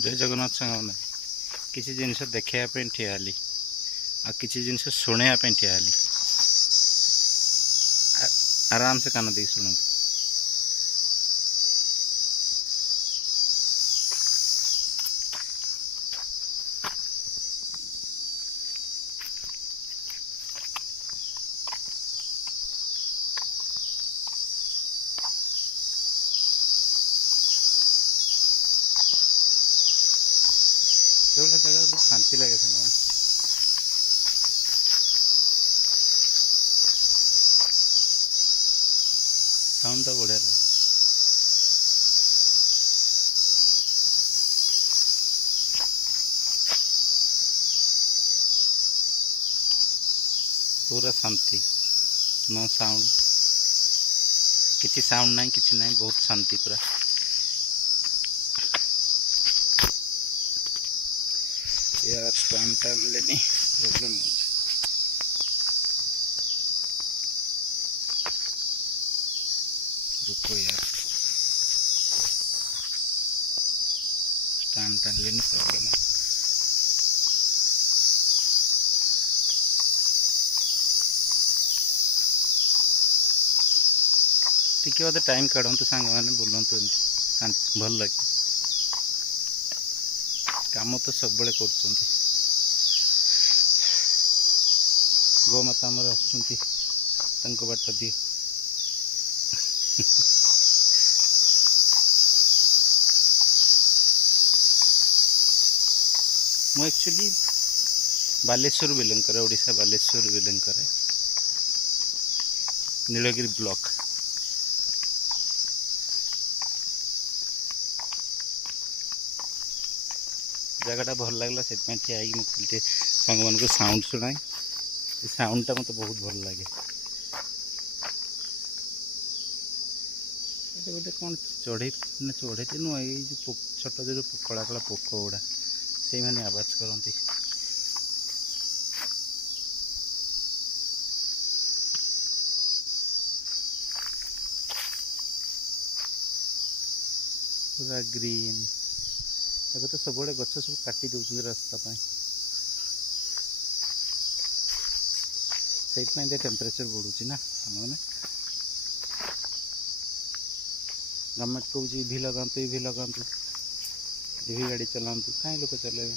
जय जगन्नाथ सामने किसी जिनस देखा ठियाली आ किसी जिनस शुणा ठियाली आराम से कान दी शुणु। जगह बहुत शांति लगे साउंड तो बढ़िया लगे। पूरा शांति, नो साउंड, किसी साउंड नहीं, किसी नहीं, बहुत शांति पूरा। यार टाइम लेनी प्रॉब्लम हो रुको यार, टाइम लेनी प्रॉब्लम है। टिके बोधे टाइम काढ़ु सांग मैंने बुलतु भल लगे। काम तो सब बड़े कर गोमाता आमर आसुँच बाट दिए मु एक्चुअली बालेश्वर बिलंग करे, ओडिशा बालेश्वर बिलंग करे, नीलगिरी ब्लॉक। जगह भल लगला से ठिया मुझे सांग मान साउंड शुणाई। साउंडटा मत बहुत भल लगे। ये गोटे कौन चढ़ई चढ़ई नुह ये छोट जो कला कला पोक गुड़ा से मैंने आवाज करती। पूरा ग्रीन। ଏବେ तो सब गच सब काटी दौरान रास्ता से टेम्परेचर बढ़ुची ना। मैंने गवर्नमेंट कौच इवी लगातु, इवी लगातु, इवी गाड़ी चलातु, कहीं लोग चलेबे।